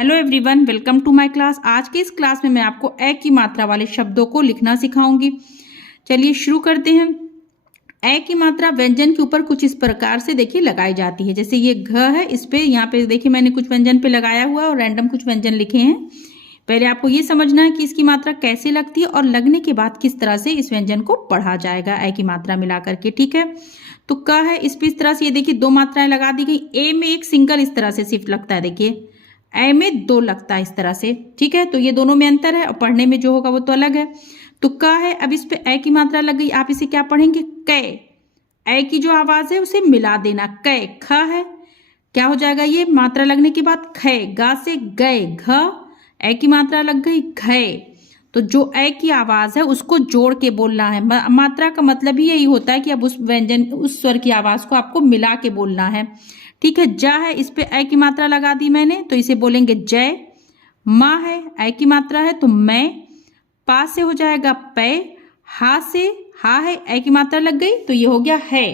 Hello everyone, welcome to my class. आज के इस क्लास में मैं आपको ए की मात्रा वाले शब्दों को लिखना सिखाऊंगी। चलिए शुरू करते हैं। ए की मात्रा व्यंजन के ऊपर कुछ इस प्रकार से देखिए लगाई जाती है। जैसे ये घ है, इस पे यहाँ पे देखिए मैंने कुछ व्यंजन पे लगाया हुआ है और रैंडम कुछ व्यंजन लिखे हैं। पहले आपको ये समझना है कि इसकी मात्रा कैसे लगती है और लगने के बाद किस तरह से इस व्यंजन को पढ़ा जाएगा ए की मात्रा मिला करके। ठीक है, तो क है, इस पे इस तरह से ये देखिए दो मात्राएं लगा दी गई। ए में एक सिंगल इस तरह से सिर्फ लगता है, देखिए ए में दो लगता है इस तरह से। ठीक है, तो ये दोनों में अंतर है और पढ़ने में जो होगा वो तो अलग है। तो क है, अब इस पे ए की मात्रा लग गई, आप इसे क्या पढ़ेंगे? कै। ए की जो आवाज है उसे मिला देना, कै। ख है, क्या हो जाएगा? ये मात्रा लगने के बाद खे, गा से गए, घ। ए की मात्रा लग गई, घे। तो जो ए की आवाज है उसको जोड़ के बोलना है। मात्रा का मतलब ही यही होता है कि अब उस व्यंजन, उस स्वर की आवाज को आपको मिला के बोलना है। ठीक है, जा है, इस पे ए की मात्रा लगा दी मैंने, तो इसे बोलेंगे जय। माँ है, ए की मात्रा है तो मैं। पा से हो जाएगा पै। हा से, हा है, ए की मात्रा लग गई तो ये हो गया है।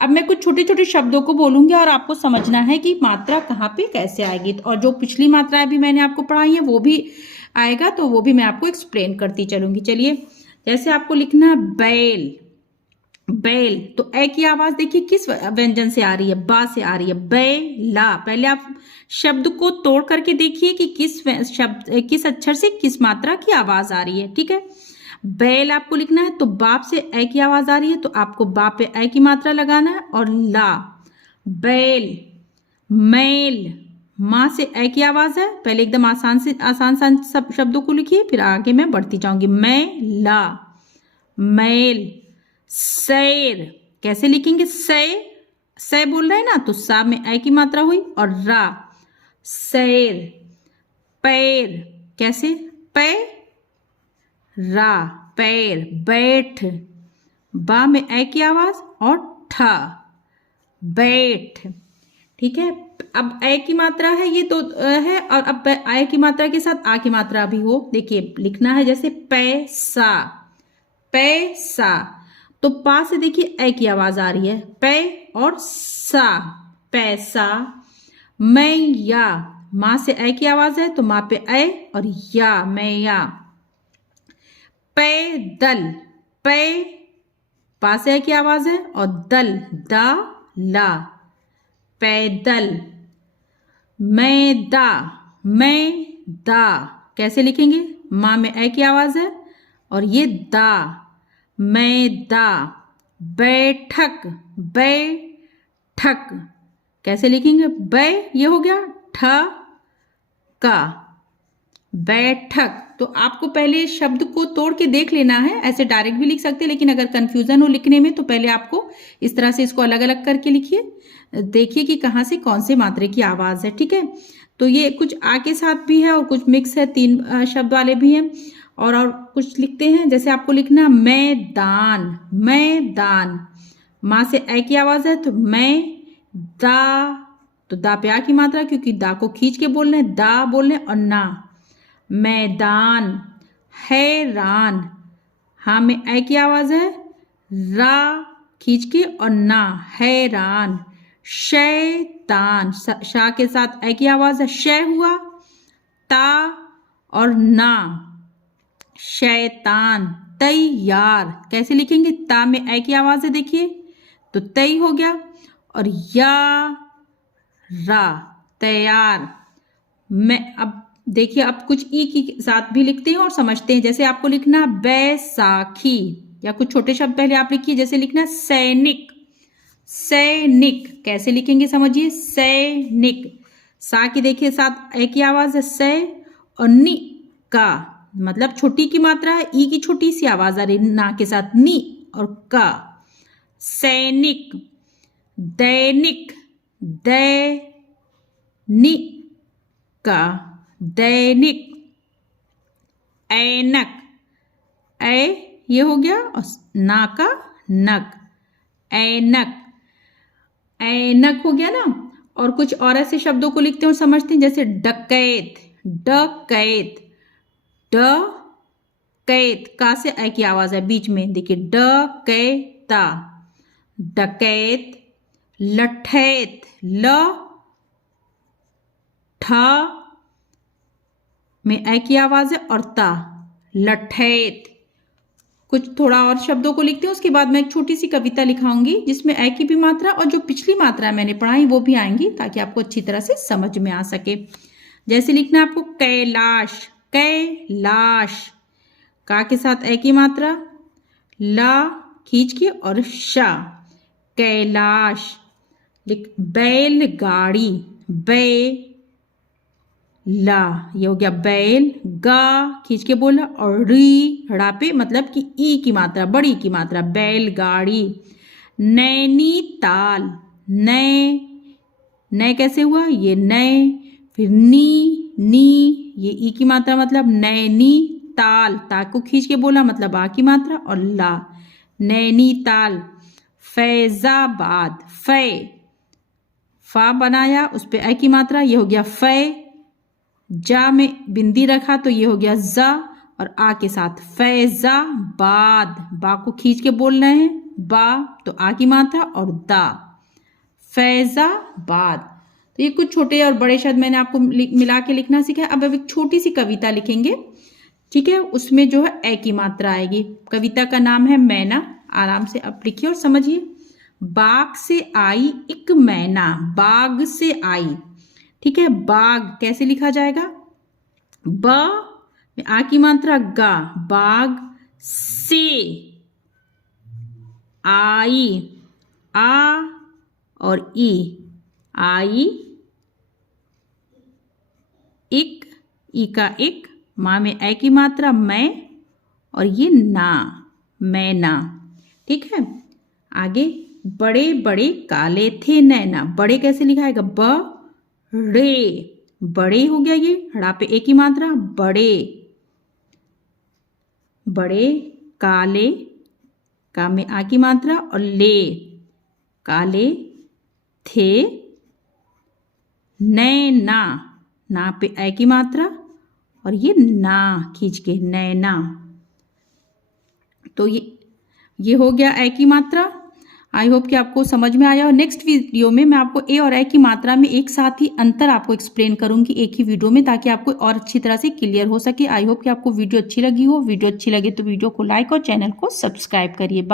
अब मैं कुछ छोटे छोटे शब्दों को बोलूंगी और आपको समझना है कि मात्रा कहाँ पे कैसे आएगी। और जो पिछली मात्राएं भी मैंने आपको पढ़ाई है वो भी आएगा, तो वो भी मैं आपको एक्सप्लेन करती चलूंगी। चलिए, जैसे आपको लिखना है बैल। बैल, तो ए की आवाज देखिए किस व्यंजन से आ रही है? बा से आ रही है, बैला। पहले आप शब्द को तोड़ करके देखिए कि किस शब्द, किस अक्षर से किस मात्रा की आवाज आ रही है। ठीक है, बैल आपको लिखना है तो बाप से ए की आवाज आ रही है तो आपको बाप पे ए की मात्रा लगाना है और ला। बैल। मैल, माँ से ए की आवाज है, पहले एकदम आसान से आसान सब शब्दों को लिखिए, फिर आगे मैं बढ़ती जाऊंगी। मैं ला, मैल। सैर, कैसे लिखेंगे? सै बोल रहे हैं ना, तो सा में ए की मात्रा हुई और रा, सैर। पैर, कैसे? पै रा, पैर। बैठ, बा में ए की आवाज और ठा, बैठ। ठीक है, अब ए की मात्रा है, ये तो है, और अब ए की मात्रा के साथ आ की मात्रा भी हो, देखिए लिखना है। जैसे पैसा, पैसा, तो पा से देखिए ए की आवाज आ रही है, पै और सा, पैसा। मैया, माँ से ए की आवाज है तो माँ पे ए और या, मैया। पैदल, पै, पा से ए की आवाज है और दल, दा, ला, पैदल। मैदा, मैदा, कैसे लिखेंगे? माँ में ए की आवाज है और ये दा, मैदा। बैठक, बैठक, कैसे लिखेंगे? बै, ये हो गया ठ का, बैठक। तो आपको पहले शब्द को तोड़ के देख लेना है, ऐसे डायरेक्ट भी लिख सकते हैं, लेकिन अगर कंफ्यूजन हो लिखने में तो पहले आपको इस तरह से इसको अलग अलग करके लिखिए, देखिए कि कहाँ से कौन से मात्रे की आवाज है। ठीक है, तो ये कुछ आ के साथ भी है और कुछ मिक्स है, तीन शब्द वाले भी हैं। और कुछ लिखते हैं, जैसे आपको लिखना मैदान, मैदान। माँ से ए की आवाज है तो मैं दा, तो दा पे आ की मात्रा, क्योंकि दा को खींच के बोलना है, दा बोलने और ना, मैदान। हैरान, हाँ में ए की आवाज है, रा खींच के और ना, हैरान। शैतान, शा के साथ ए की आवाज है, शै हुआ, ता और ना, शैतान। तैयार, कैसे लिखेंगे? ता में ए की आवाज है, देखिए तो तई हो गया और या, रा, तैयार। मैं अब देखिए, अब कुछ ई के साथ भी लिखते हैं और समझते हैं। जैसे आपको लिखना बैसाखी, या कुछ छोटे शब्द पहले आप लिखिए, जैसे लिखना सैनिक, सैनिक, कैसे लिखेंगे समझिए? सैनिक। सा की देखिए साथ ए की आवाज है, सै और नि का, मतलब छोटी की मात्रा है, ई की छोटी सी आवाज आ रही ना के साथ, नी और का, सैनिक। दैनिक, दैनिक का, दैनिक। ऐनक, ए ये हो गया और ना का नक, ऐनक, ऐनक हो गया ना। और कुछ और ऐसे शब्दों को लिखते हैं और समझते हैं, जैसे डकैत, डकैत, डकैत, का से ए की आवाज है बीच में, देखिए डकैता, डकैत। लठैत, ल ठ में ए की आवाज है और ता, लठैत। कुछ थोड़ा और शब्दों को लिखते हैं, उसके बाद मैं एक छोटी सी कविता लिखाऊंगी जिसमें ए की भी मात्रा और जो पिछली मात्रा मैंने पढ़ाई वो भी आएंगी, ताकि आपको अच्छी तरह से समझ में आ सके। जैसे लिखना है आपको कैलाश, कैलाश, का के साथ ए की मात्रा, ला खींच के और शा, कैलाश। बैलगाड़ी, बै ला, ये हो गया बैल, गा खींच के बोला और री हड़ा पे मतलब कि ई की मात्रा, बड़ी की मात्रा, बैलगाड़ी। नैनीताल, नए, नए कैसे हुआ, ये नए, फिर नी, ये ई की मात्रा मतलब नैनी ताल, ता को खींच के बोला मतलब आ की मात्रा और ला, नैनीताल। फैजाबाद, फै, फा बनाया उस पे ए की मात्रा, ये हो गया फै, जा में बिंदी रखा तो ये हो गया जा और आ के साथ फैजाबाद, बा को खींच के बोल रहे हैं, बा तो आ की मात्रा और दा, फैजाबाद। तो ये कुछ छोटे और बड़े शब्द मैंने आपको मिला के लिखना सिखाया। अब एक छोटी सी कविता लिखेंगे, ठीक है, उसमें जो है ए की मात्रा आएगी। कविता का नाम है मैना। आराम से आप लिखिए और समझिए। बाग से आई एक मैना, बाग से आई, ठीक है, बाग कैसे लिखा जाएगा, ब में आ की मात्रा गा, बाग से आई, आ और ई, आई, एक, ई का एक, माँ में ए की मात्रा मैं और ये ना, मैना, ठीक है। आगे बड़े बड़े काले थे नैना, बड़े कैसे लिखाएगा, ब रे, बड़े हो गया, ये हड़ा पे ए की मात्रा, बड़े, बड़े काले, का में आ की मात्रा और ले, काले थे नैना, ना पे ए की मात्रा और ये ना खींच के नैना। तो ये हो गया ए की मात्रा। आई होप कि आपको समझ में आया। और नेक्स्ट वीडियो में मैं आपको ए और ए की मात्रा में एक साथ ही अंतर आपको एक्सप्लेन करूंगी एक ही वीडियो में, ताकि आपको और अच्छी तरह से क्लियर हो सके। आई होप कि आपको वीडियो अच्छी लगी हो। वीडियो अच्छी लगे तो वीडियो को लाइक और चैनल को सब्सक्राइब करिए। बाय।